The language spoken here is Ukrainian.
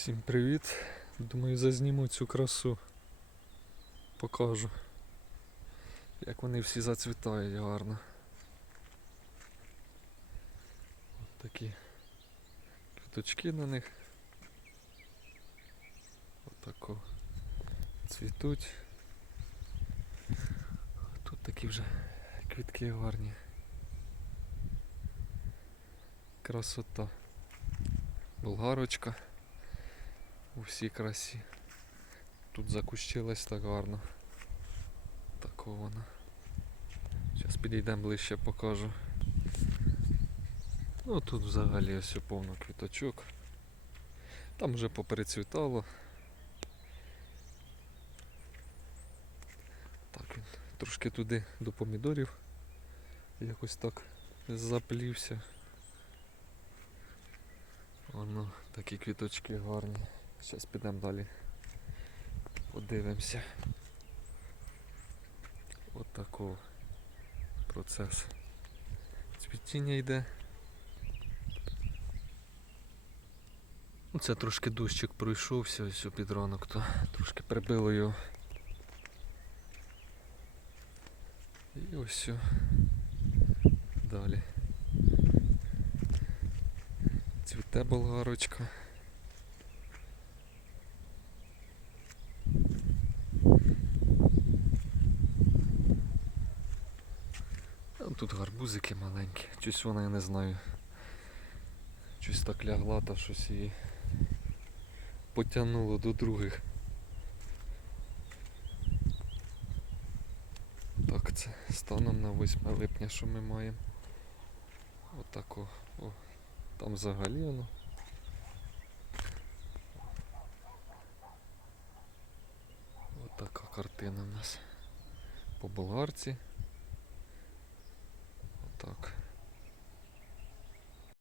Всім привіт. Думаю, зазніму цю красу. Покажу. Як вони всі зацвітають гарно. От такі квіточки на них. Отако цвітуть. Тут такі вже квітки гарні. Красота. Болгарочка у всій красі. Тут закущилась так гарно. Тако вона. Зараз підійдемо ближче покажу. Ну тут взагалі ось повно квіточок. Там вже поперецвітало. Так він трошки туди до помідорів. Якось так заплівся. Воно такі квіточки гарні. Зараз підемо далі. Подивимося. От такого процес. Цвітіння йде. Ну, Це трошки дощик пройшовся ось під ранок, то трошки прибило його. І ось о. далі. Цвіте болгарочка. Тут гарбузики маленькі. Щось вона, я не знаю. Щось так лягла та щось її потягнуло до других. Так, це станом на 8 липня, що ми маємо. Отако. О, там взагалі воно. Отака картина в нас по болгарці. Отак.